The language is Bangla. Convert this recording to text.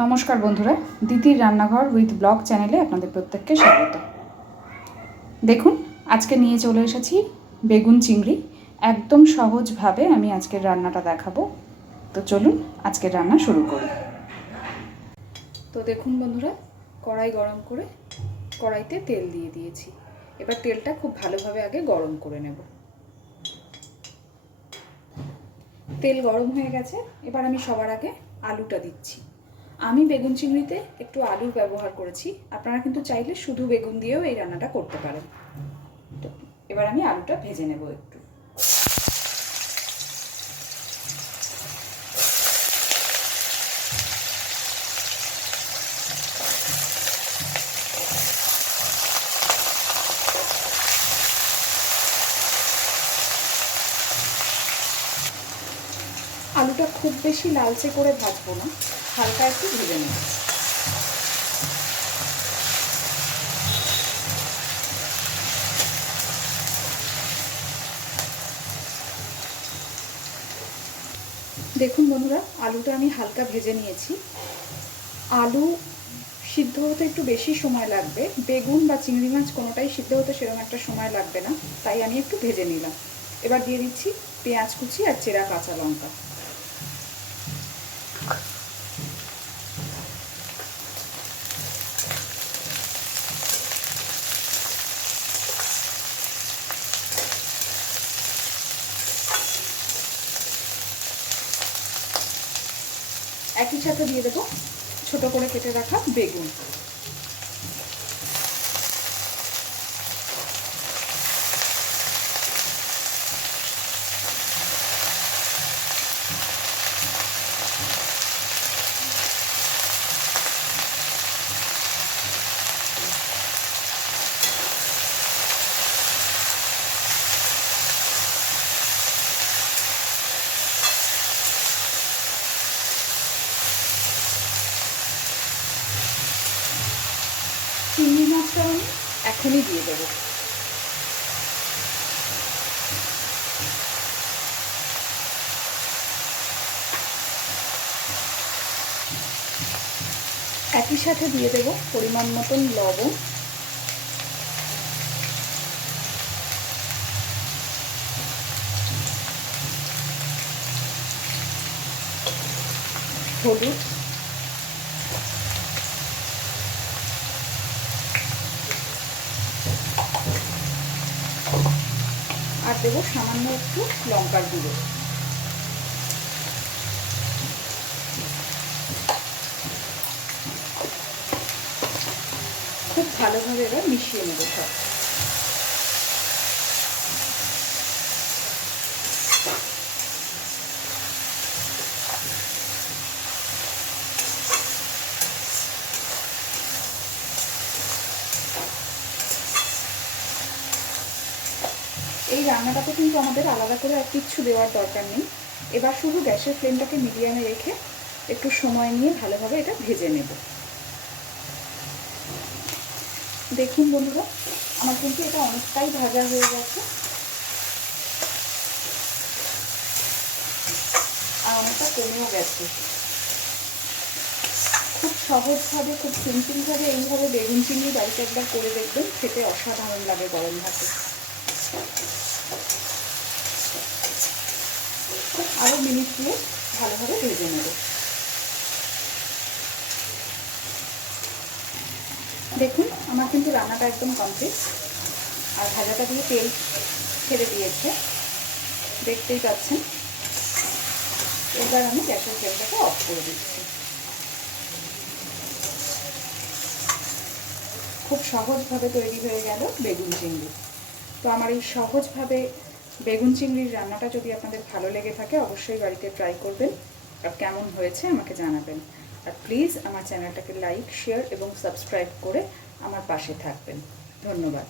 নমস্কার বন্ধুরা, দিদির রান্নাঘর উইথ ব্লগ চ্যানেলে আপনাদের প্রত্যেককে স্বাগত। দেখুন, আজকে নিয়ে চলে এসেছি বেগুন চিংড়ি। একদম সহজভাবে আমি আজকের রান্নাটা দেখাবো। তো চলুন আজকের রান্না শুরু করি। তো দেখুন বন্ধুরা, কড়াই গরম করে কড়াইতে তেল দিয়ে দিয়েছি। এবার তেলটা খুব ভালোভাবে আগে গরম করে নেব। তেল গরম হয়ে গেছে, এবার আমি সবার আগে আলুটা দিচ্ছি। আমি বেগুন চিংড়িতে একটু আলুর ব্যবহার করেছি, আপনারা কিন্তু চাইলে শুধু বেগুন দিয়েও এই রান্নাটা করতে পারেন। তো এবার আমি আলুটা ভেজে নেব একটু। আলুটা খুব বেশি লালচে করে ভাজবো না, হালকা একটু ভেজে নেব। দেখুন বন্ধুরা, আলুটা আমি হালকা ভেজে নিয়েছি। আলু সিদ্ধ হতে একটু বেশি সময় লাগবে, বেগুন বা চিংড়ি মাছ কোনোটাই সিদ্ধ হতে সেরকম একটা সময় লাগবে না, তাই আমি একটু ভেজে নিলাম। এবার দিয়ে দিচ্ছি পেঁয়াজ কুচি আর চেরা কাঁচা লঙ্কা। একই সাথে দিয়ে দেবো ছোট করে কেটে রাখা বেগুন। চিংড়ি মাছটা আমি এখনই দিয়ে দেবো। একই সাথে দিয়ে দেব পরিমাণ মতন লবণ, হলুদ, আর দেবো সামান্য একটু লঙ্কার গুঁড়ো। খুব ভালোভাবে এবার মিশিয়ে নেব সব। এই রান্নাটাতে কিন্তু আমাদের আলাদা করে আর কিচ্ছু দেওয়ার দরকার নেই। এবার শুধু গ্যাসের ফ্লেমটাকে মিডিয়ামে রেখে একটু সময় নিয়ে ভালোভাবে এটা ভেজে নেব। দেখুন বন্ধুরা, আমার কিন্তু এটা অনেকটাই ভাজা হয়ে গেছে আর অনেকটা কমেও গেছে। খুব সহজভাবে, খুব সিম্পলভাবে এইভাবে বেগুন চিংড়ি বাড়িতে একবার করে দেখবেন, খেতে অসাধারণ লাগে গরম ভাতে। আরও মিনিট দিয়ে ভালোভাবে ভেজে নেব। দেখুন, আমার কিন্তু রান্নাটা একদম কমপ্লিট, আর ভাজাটা দিয়ে তেল ছেড়ে দিয়েছে, দেখতেই পাচ্ছেন। এবার আমি গ্যাসের ফ্লেমটাকে অফ করে দিচ্ছি। খুব সহজভাবে তৈরি হয়ে গেল বেগুন চিংড়ি। তো আমার এই সহজভাবে বেগুন চিংড়ির রান্নাটা যদি আপনাদের ভালো লেগে থাকে, অবশ্যই বাড়িতে ট্রাই করবেন, আর কেমন হয়েছে আমাকে জানাবেন। আর প্লিজ আমার চ্যানেলটাকে লাইক, শেয়ার এবং সাবস্ক্রাইব করে আমার পাশে থাকবেন। ধন্যবাদ।